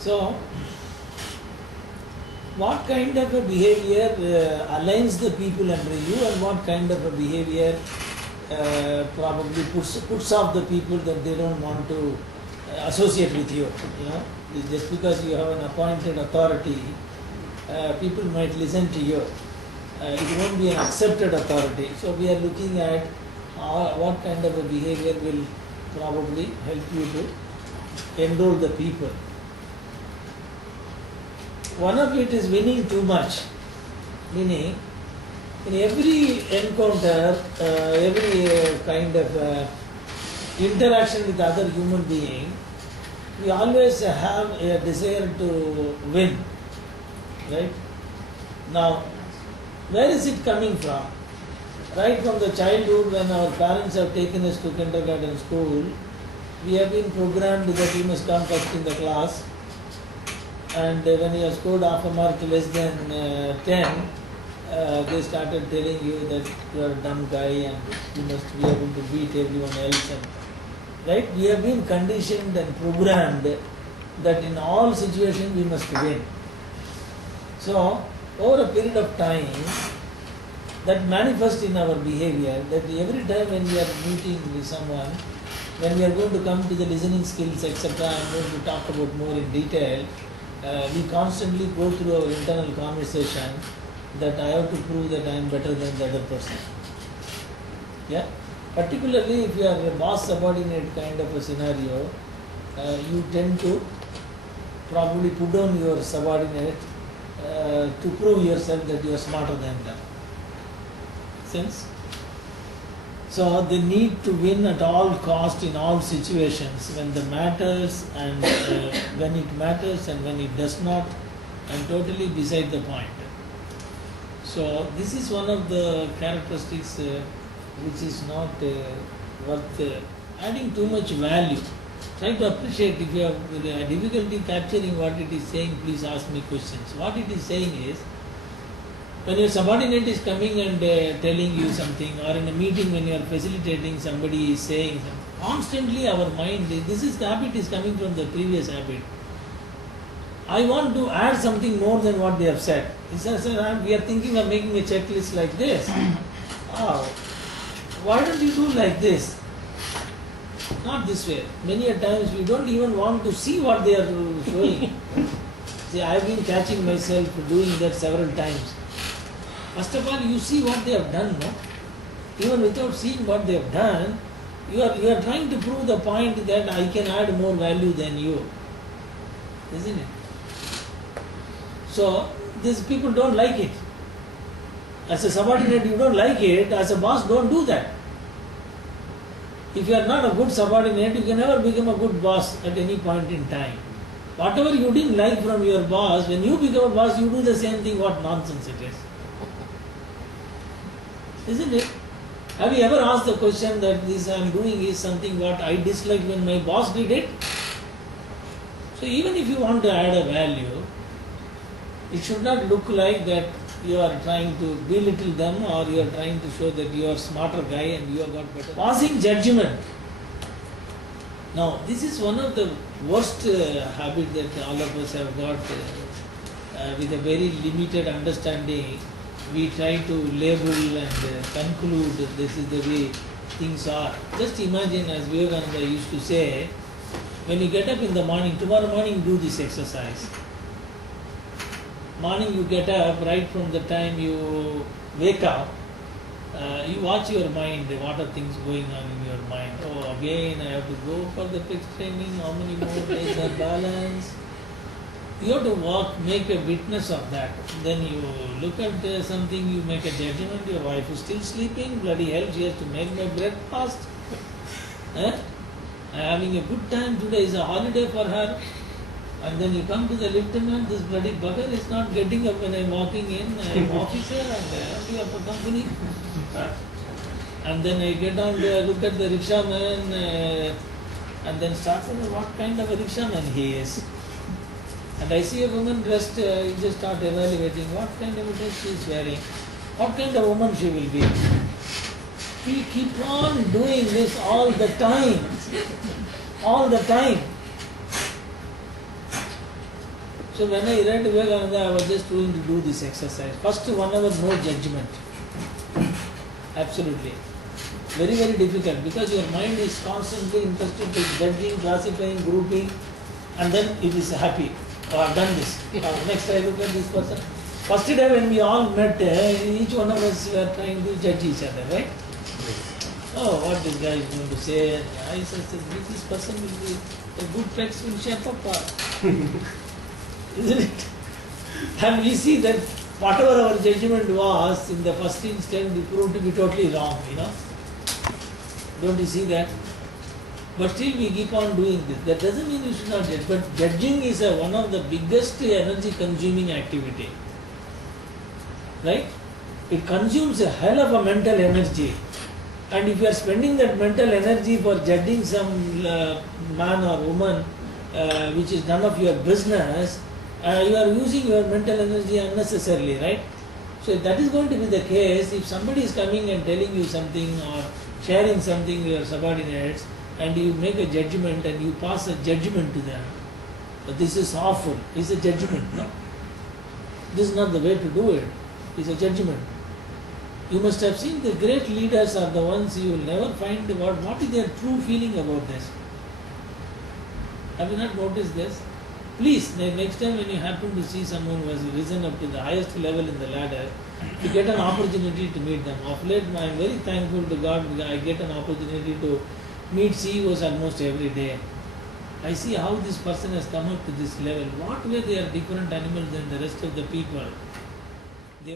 So, what kind of a behavior aligns the people under you, and what kind of a behavior probably puts off the people that they don't want to associate with you. You know, just because you have an appointed authority, people might listen to you. It won't be an accepted authority. So we are looking at what kind of a behavior will probably help you to enroll the people. One of it is winning too much, meaning in every encounter, every kind of interaction with other human being, we always have a desire to win, right? Now, where is it coming from? Right from the childhood, when our parents have taken us to kindergarten school, we have been programmed that you must come first in the class, and when you have scored half a mark less than 10, they started telling you that you are a dumb guy and you must be able to beat everyone else. And, right? We have been conditioned and programmed that in all situations we must win. So, over a period of time, that manifests in our behavior, that every time when we are meeting with someone, when we are going to come to the listening skills, etc., I am going to talk about more in detail, we constantly go through our internal conversation that I have to prove that I am better than the other person. Yeah? Particularly if you are a boss subordinate kind of a scenario, you tend to probably put down your subordinate to prove yourself that you are smarter than them. Sense? So the need to win at all cost in all situations, when the matters and when it matters and when it does not, and totally beside the point. So this is one of the characteristics which is not worth adding too much value. Try to appreciate. If you have difficulty capturing what it is saying, please ask me questions. What it is saying is, when your subordinate is coming and telling you something, or in a meeting when you are facilitating, somebody is saying something, constantly our mind, this habit is coming from the previous habit. I want to add something more than what they have said. He says, we are thinking of making a checklist like this. Oh, why don't you do like this? Not this way. Many a times we don't even want to see what they are showing. See, I have been catching myself doing that several times. First of all, you see what they have done, no? Even without seeing what they have done, you are trying to prove the point that I can add more value than you. Isn't it? So, these people don't like it. As a subordinate, you don't like it. As a boss, don't do that. If you are not a good subordinate, you can never become a good boss at any point in time. Whatever you didn't like from your boss, when you become a boss, you do the same thing. What nonsense it is. Isn't it? Have you ever asked the question that this I am doing is something what I disliked when my boss did it? So even if you want to add a value, it should not look like that you are trying to belittle them, or you are trying to show that you are a smarter guy and you have got better. Passing judgment. Now, this is one of the worst habits that all of us have got with a very limited understanding. We try to label and conclude that this is the way things are. Just imagine, as Vivekananda used to say, when you get up in the morning, tomorrow morning do this exercise. Morning you get up, right from the time you wake up, you watch your mind, what are things going on in your mind. Oh, again I have to go for the fixed training, how many more days are balance. You have to walk, make a witness of that. Then you look at something, you make a judgment, your wife is still sleeping, bloody hell, she has to make my breakfast. I am having a good time, today is a holiday for her. And then you come to the lieutenant, this bloody bugger is not getting up when I am walking in, I am officer and I have to have a company. And then I get down there, look at the rickshaw man and then start saying, what kind of a rickshaw man he is. And I see a woman dressed, you just start evaluating what kind of a dress she is wearing, what kind of woman she will be. We keep on doing this all the time. All the time. So when I read Vivekananda, I was just going to do this exercise. First 1 hour, no judgment. Absolutely. Very, very difficult because your mind is constantly interested in judging, classifying, grouping, and then it is happy. Oh, I've done this. Next I look at this person. First day when we all met, each one of us were trying to judge each other, right? Oh, what this guy is going to say. I said, this person will be a good flex will share papa. Isn't it? And we see that whatever our judgment was in the first instant, it proved to be totally wrong, Don't you see that? But still we keep on doing this. That doesn't mean you should not judge. But judging is one of the biggest energy consuming activity. Right? It consumes a hell of a mental energy. And if you are spending that mental energy for judging some man or woman, which is none of your business, you are using your mental energy unnecessarily, right? So if that is going to be the case, if somebody is coming and telling you something or sharing something with your subordinates, and you make a judgment and you pass a judgment to them, but this is awful, it's a judgment, no? This is not the way to do it, it's a judgment. You must have seen the great leaders are the ones you will never find what is their true feeling about this. Have you not noticed this? Please, next time when you happen to see someone who has risen up to the highest level in the ladder, you get an opportunity to meet them. Of late, I am very thankful to God because I get an opportunity to meet CEOs almost every day. I see how this person has come up to this level. What way they are different animals than the rest of the people. They